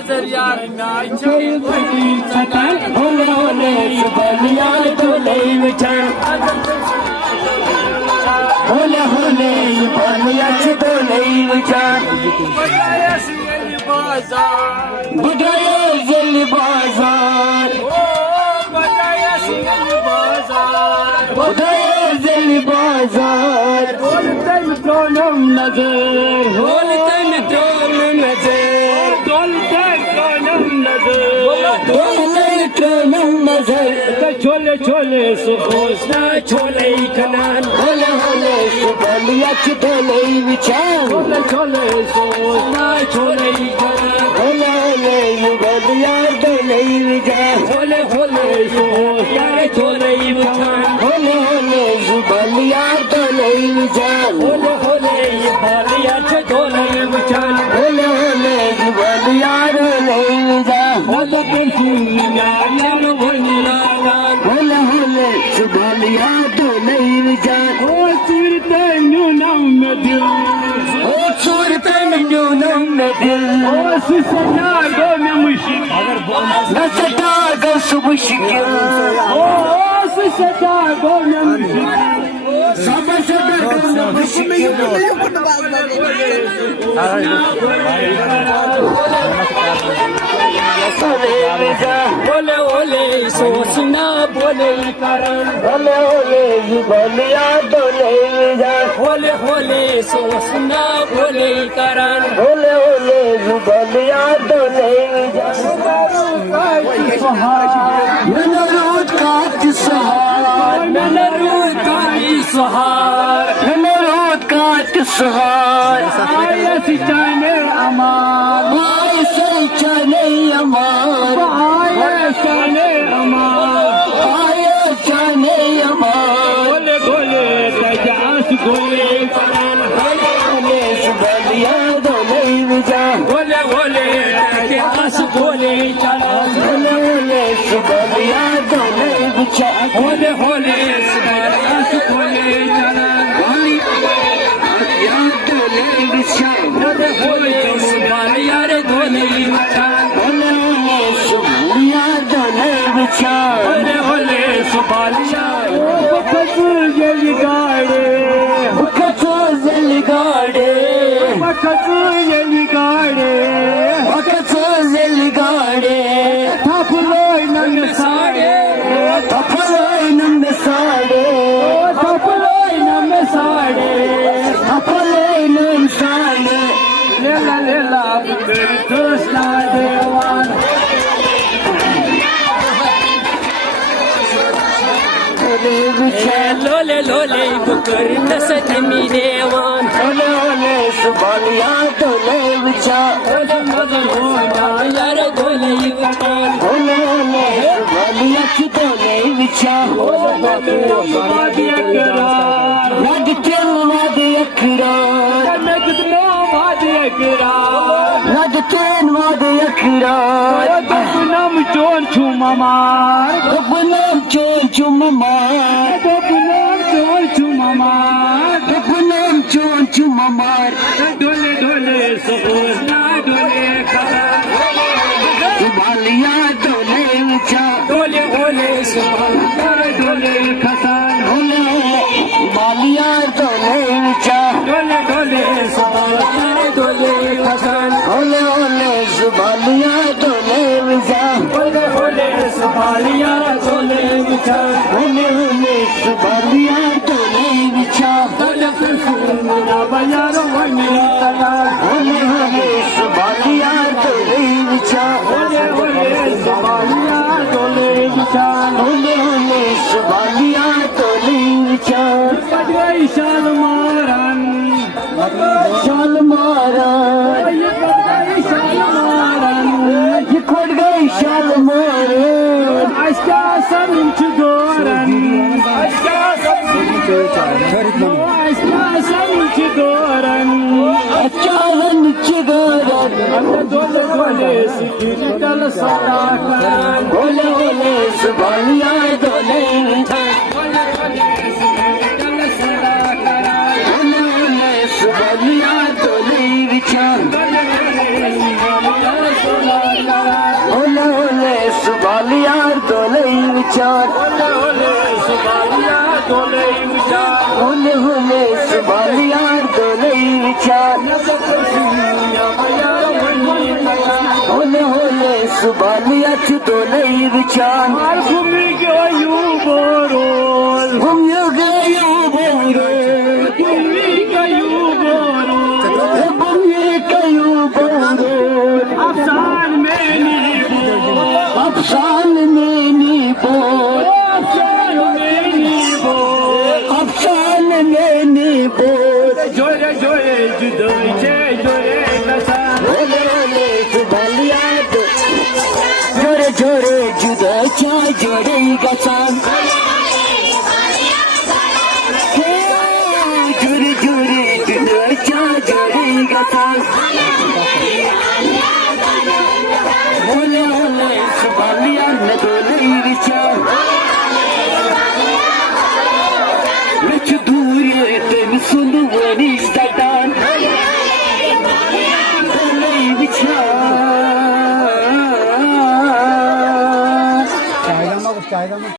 नजर यार होले होले सुबलियार डोले विचार होले होले सुबलियार डोले विचार बजाया सिंगली बाजार बुढ़ाया जल बाजार बजाया सिंगली बाजार बुढ़ाया जल बाजार बोलते मित्रों नजर बोलते मित्रों नजर बोलते मित्रों नजर बोलते नजर छोले छोले सुबोसना छोले कनान होले होले सुबलियार डोले विचार छोले छोले सुबोसना छोले कनान होले होले सुबलियार डोले विचार होले होले सुबोसना छोले कनान होले होले सुबलियार डोले विचार होले होले ये बालिया छोले विचार होले होले सुबलियार डोले विचार होले कंसिया यान भंडीरा होले होले सुबलियार डोले विचार ओ सूरते न्यूनम में दिल ओ सूरते न्यूनम में दिल ओ सुसना गो में मुश्किल नसटा गो सुमुश्किल ओ सुसना गो में मुश्किल समझता गो मुश्किल बोले बोले सोचना बोले करण होले होले सुबलियार डोले विचार बोले बोले सोचना बोले करण होले होले सुबलियार डोले विचार ननरूद काट सहार नरूद काली सुहार ननरूद काट सहार आया सिचाने अमार आय से चले अमार आया सिचाने अमार आय चले अमार बोले बोले तजास बोले करण होले सुबलियार डोले विचार बोले बोले तजास बोले चरण होले होले सुबलियार डोले विचार होले होले तजास बोले चरण यार डोले विचार होले होले बालिया रे धोले विचार होले होले सुबलियार डोले विचार होले होले सुबालिया बखत गेली गाडे कचो जल गाडे बखत गेली गाडे कचो जल गाडे थापलोय नंग साडे थपलोय नंद साडे थापलोय नंग साडे थपलोय नंद साडे लेला लेला बुंदेरी थोसला देवान डोले विचार लोले लोले बुकर नसत मी देवान होले होले सुबलियार डोले विचार होले मदन होना यार धोले कटान होले होले सुबलियार डोले विचार वादी करार नगचल वादे अखरार नगदना वादी करार नगचल वादे अखरार दबनम चोर छुमा मार दबनम चोर चुम मार दबनम चोर छुमा मार दबनम चोर चुम मार ढोले ढोले सबोजना ढोले करार सुबलियार डोले विचार ढोले ढोले सबोजना ढोले खसान होले होले सुबलियार डोले विचार ढोले ढोले सबोजना ढोले खसान होले होले सुबलियार डोले विचार होले होले सुबालिया ढोले विचार होले होले सुबलियार डोले विचार होले सुना बजारो वनिया तला होले होले सुबलियार डोले विचार होले होले सुबालिया ढोले विचार होले होले सुबलियार डोले विचार पटगई शाल मारन शाल मारा ये पटगई शाल मारन ये खोट गई शाल मारे अष्टा समिंच दोरन अष्टा समिंच दोरन अच्छा नीचे गोरन ढोले ढोले सिकिर दल सदा करन होले होले सुबलियार डोले विचार होले होले सिकिर दल सदा करन होले होले सुबलियार डोले विचार होले होले सुबालिया विचार होले होले सुबालिया डोले विचार होले होले सुबालिया डोले विचार हम गयो बोरोल अफसान में नी बोल अफसान में नी बोल जोरे जोरे जुदाई छे जोरे कसान होले होले सुबालिया जोरे जोरे जुदा चा जोरे गसान जोरे जोरे जुदा चा जोरे गसान होले होले सुबालिया डोले विचार Već duje te mi su duveni